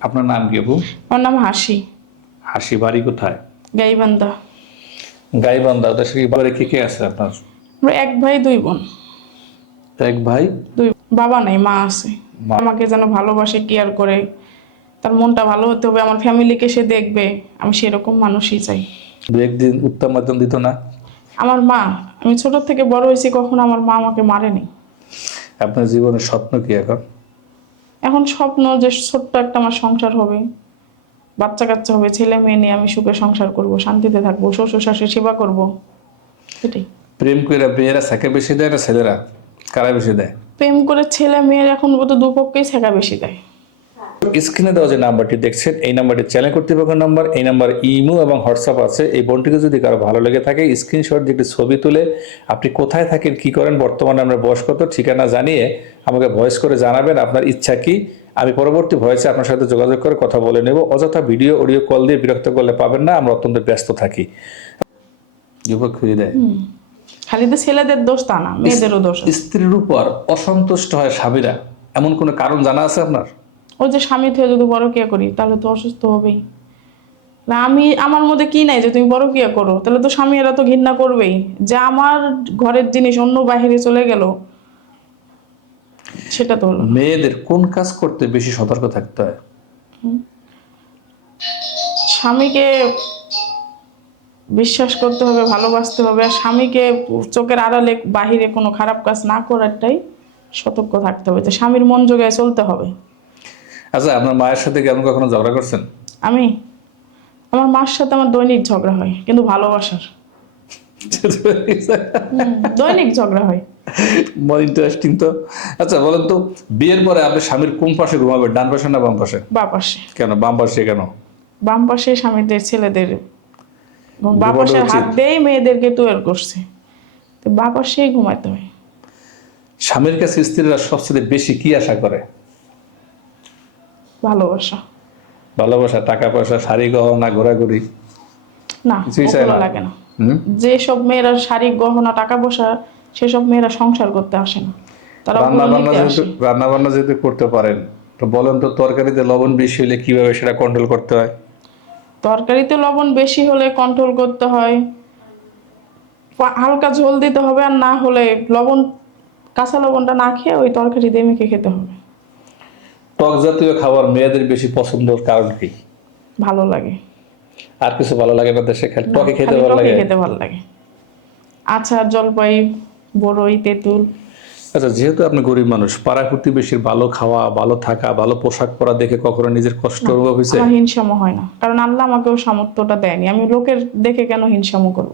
আপনার নাম কি আপু? আমার নাম হাসি। হাসি বাড়ি কোথায়? গাইবান্ধা। গাইবান্ধা দেশে কি বাড়ি কে কে আছে আপনার? আমরা এক ভাই দুই বোন। এক ভাই? দুই বাবা নাই মা আছে। আমাকে যেন ভালোবাসে কেয়ার করে। তার মনটা ভালো হতে হবে আমার ফ্যামিলিকে সে দেখবে। আমি সেরকম মানুষই চাই। দু একদিন উত্তম মাধ্যম দিত না? আমার মা আমি ছোট থেকে বড় হয়েছি কখনো আমার মা আমাকে মারেনি। আপনার জীবনের স্বপ্ন কি এখন? এখন স্বপ্ন যে ছোট্ট একটা আমার সংসার হবে। বাচ্চা কাচ্চা হবে ছেলে মেয়ে নিয়ে আমি সুখে সংসার করব শান্তিতে থাকব শ্বশুর শাশুড়ি সেবা করব। এটাই। প্রেম করে মেয়েরা সাকে বেশি দেয় না ছেলেরা? কারা বেশি দেয়? প্রেম করে ছেলে মেয়ের এখন বোধ দুপক্ষেই ছেঁকা বেশি দেয়। স্ক্রিনে দেওয়া যে নাম্বারটি দেখছেন এই নাম্বারটি চ্যানেল কর্তৃপক্ষের নাম্বার এই নাম্বার ইমো এবং হোয়াটসঅ্যাপ আছে। এই বোনটিকে যদি কারও ভালো লেগে থাকে স্ক্রিনশট দিয়ে একটি ছবি তুলে আপনি কোথায় থাকেন কি করেন বর্তমানে আমরা বয়স কত ঠিকানা জানিয়ে আমাকে ভয়েস করে জানাবেন আপনার ইচ্ছা কি। আমি পরবর্তী ভয়েসে আপনার সাথে যোগাযোগ করে কথা বলে নেব। অযথা ভিডিও অডিও কল দিয়ে বিরক্ত করলে পাবেন না আমরা অত্যন্ত ব্যস্ত থাকি। যুবক খুঁজে দেয়। খালি তো ছেলেদের দোষ তা না মেয়েদেরও দোষ স্ত্রীর উপর অসন্তুষ্ট হয় স্বামীরা। এমন কোনো কারণ জানা আছে আপনার? ওই যে স্বামী থেকে যদি বড় কিয়া করি তাহলে তো অসুস্থ হবেই। না আমি আমার মধ্যে কি নাই যে তুমি বড় কিয়া করো? তাহলে তো স্বামী এরা তো ঘৃণা করবেই। যে আমার ঘরের জিনিস অন্য বাহিরে চলে গেল সেটা তো হলো মেয়েদের কোন কাজ করতে বেশি সতর্ক থাকতে হয়? স্বামীকে বিশ্বাস করতে হবে ভালোবাসতে হবে আর স্বামীকে চোখের আড়ালে বাহিরে কোনো খারাপ কাজ না করারটাই সতর্ক থাকতে হবে যে স্বামীর মন জোগায় চলতে হবে। আচ্ছা আপনার মায়ের সাথে কেমন কখনো ঝগড়া করছেন? আমি? আমার মার সাথে আমার দৈনিক ঝগড়া হয় কিন্তু ভালোবাসার। দৈনিক ঝগড়া হয়। ইন্টারেস্টিং তো। আচ্ছা বলেন তো বিয়ের পরে আপনি স্বামীর কোন পাশে ঘুমাবে ডান পাশে না বাম পাশে? বা পাশে। কেন বাম পাশে কেন? বাম পাশে স্বামীদের ছেলেদের। এবং বা ঘুমানো পাশের হাত। দিয়েই মেয়েদেরকে তৈরি করছে। তো বা পাশেই ঘুমাতে হয়। স্বামীর কাছে স্ত্রীরা সবচেয়ে বেশি কি আশা করে? ভালোবাসা। ভালোবাসা টাকা পয়সা শাড়ি গহনা ঘোরাঘুরি না না। লাগে না। হুম? যেসব মেয়েরা শাড়ি গহনা টাকা পয়সা সেসব মেয়েরা সংসার করতে আসে না। তারা রান্না বান্না রান্না বান্না যেহেতু করতে পারেন তো বলেন তো তরকারিতে লবণ বেশি হলে কীভাবে সেটা কন্ট্রোল করতে হয়? তরকারিতে লবণ বেশি হলে কন্ট্রোল করতে হয়। হালকা ঝোল দিতে হবে আর না হলে লবণ কাঁচা লবণটা না খেয়ে ওই তরকারি দিয়ে মেখে খেতে হবে। টক জাতীয় খাবার মেয়েদের বেশি পছন্দের কারণ কি? ভালো লাগে। আর কিছু ভালো লাগে না দেশে খালি? টকে খেতে ভালো লাগে? খেতে ভালো লাগে। আচার জলপাই বড়ই তেঁতুল। আচ্ছা যেহেতু আপনি গরিব মানুষ পাড়া প্রতিবেশীর ভালো খাওয়া ভালো থাকা ভালো পোশাক পরা দেখে কখনো নিজের কষ্ট অনুভব হয়েছে? হিংসামো হয় না। কারণ আল্লাহ আমাকেও সামর্থ্যটা দেয়নি। আমি লোকের দেখে কেন হিংসামো করব?